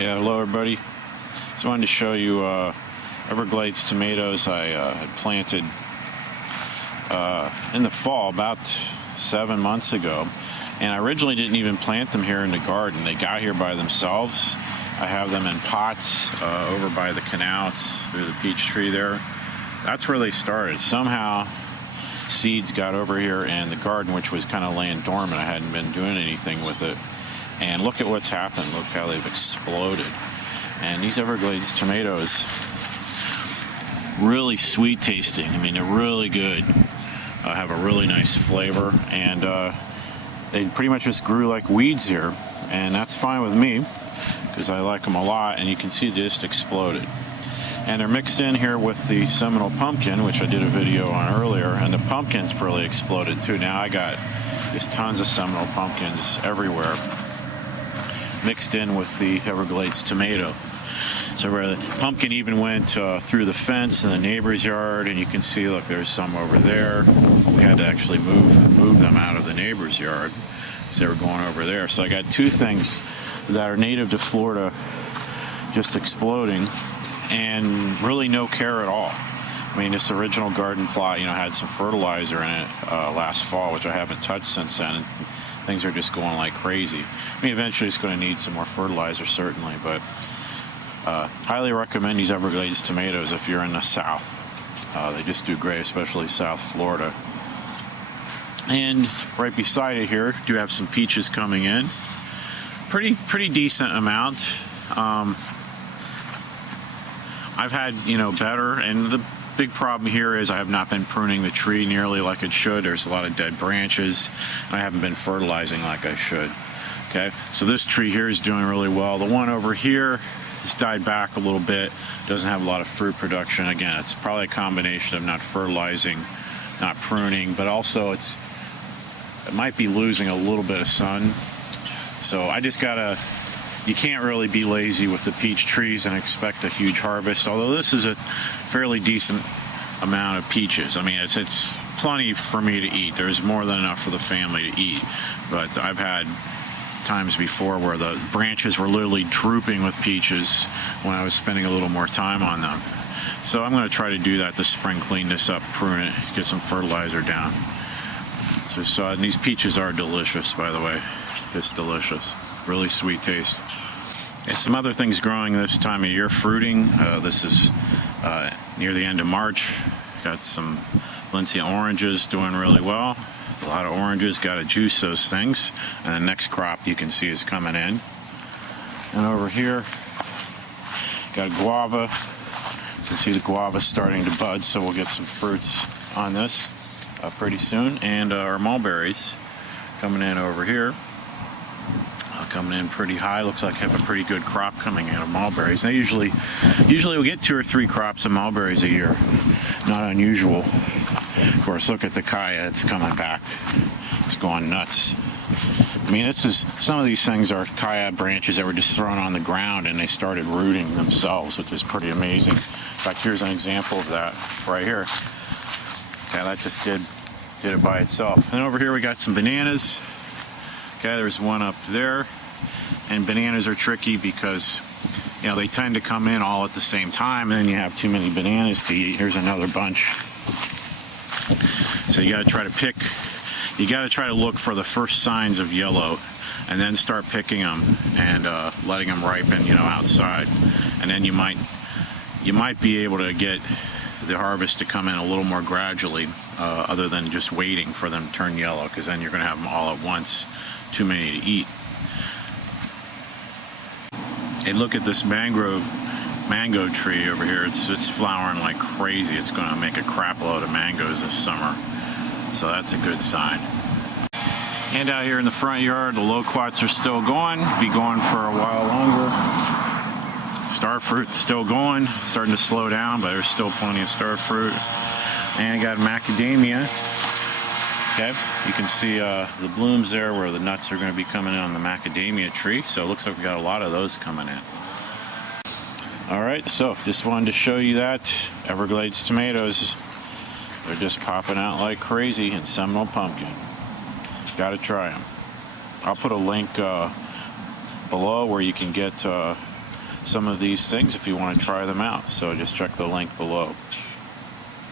Yeah, hello everybody. Just wanted to show you Everglades tomatoes I had planted in the fall about 7 months ago. And I originally didn't even plant them here in the garden. They got here by themselves. I have them in pots over by the canal through the peach tree there. That's where they started. Somehow seeds got over here in the garden, which was kind of laying dormant. I hadn't been doing anything with it. And look at what's happened. Look how they've exploded. And these Everglades tomatoes, really sweet tasting. I mean, they're really good. Have a really nice flavor. And they pretty much just grew like weeds here. And that's fine with me because I like them a lot. And you can see they just exploded. And they're mixed in here with the Seminole pumpkin, which I did a video on earlier. And the pumpkins really exploded too. Now I got just tons of Seminole pumpkins everywhere, mixed in with the Everglades tomato. So where the pumpkin even went through the fence in the neighbor's yard, and you can see, look, there's some over there. We had to actually move them out of the neighbor's yard because they were going over there. So I got two things that are native to Florida just exploding, and really no care at all. I mean, this original garden plot, had some fertilizer in it last fall, which I haven't touched since then. And things are just going like crazy. I mean, eventually it's going to need some more fertilizer, certainly, but highly recommend these Everglades tomatoes if you're in the South. They just do great, especially South Florida. And right beside it here, do have some peaches coming in. Pretty decent amount. I've had, better, and the big problem here is I have not been pruning the tree nearly like it should. There's a lot of dead branches, and I haven't been fertilizing like I should. Okay, so this tree here is doing really well. The one over here has died back a little bit, doesn't have a lot of fruit production. Again, it's probably a combination of not fertilizing, not pruning, but also it might be losing a little bit of sun. So I just gotta, you can't really be lazy with the peach trees and expect a huge harvest, although this is a fairly decent amount of peaches. I mean, it's plenty for me to eat. There's more than enough for the family to eat, but I've had times before where the branches were literally drooping with peaches when I was spending a little more time on them. So I'm going to try to do that this spring, clean this up, prune it, get some fertilizer down. So and these peaches are delicious, by the way. Just delicious. Really sweet taste. And some other things growing this time of year, fruiting. This is near the end of March. Got some Valencia Oranges doing really well. A lot of oranges, got to juice those things. And the next crop you can see is coming in. And over here, got Guava. You can see the Guava starting to bud, so we'll get some fruits on this pretty soon. And our mulberries coming in over here. Coming in pretty high. Looks like I have a pretty good crop coming out of mulberries. They usually we get 2 or 3 crops of mulberries a year. Not unusual. Of course, look at the kaya. It's coming back. It's going nuts. I mean, some of these things are kaya branches that were just thrown on the ground and they started rooting themselves, which is pretty amazing. In fact, here's an example of that right here. Okay, that just did it by itself. And over here we got some bananas. Okay, there's one up there. And bananas are tricky because, they tend to come in all at the same time, and then you have too many bananas to eat. Here's another bunch. So you got to try to pick. You got to try to look for the first signs of yellow, and then start picking them and letting them ripen, outside. And then you might be able to get the harvest to come in a little more gradually, other than just waiting for them to turn yellow, because then you're going to have them all at once. Too many to eat. And look at this Mangrove Mango tree over here. It's flowering like crazy. It's going to make a crap load of mangoes this summer. So that's a good sign. And out here in the front yard, the loquats are still going. Be going for a while longer. Starfruit's still going. Starting to slow down, but there's still plenty of starfruit. And I got macadamia. Okay, you can see the blooms there where the nuts are going to be coming in on the macadamia tree. So it looks like we got a lot of those coming in. All right, so just wanted to show you that. Everglades tomatoes. They're just popping out like crazy in Seminole pumpkin. Got to try them. I'll put a link below where you can get some of these things if you want to try them out. So just check the link below.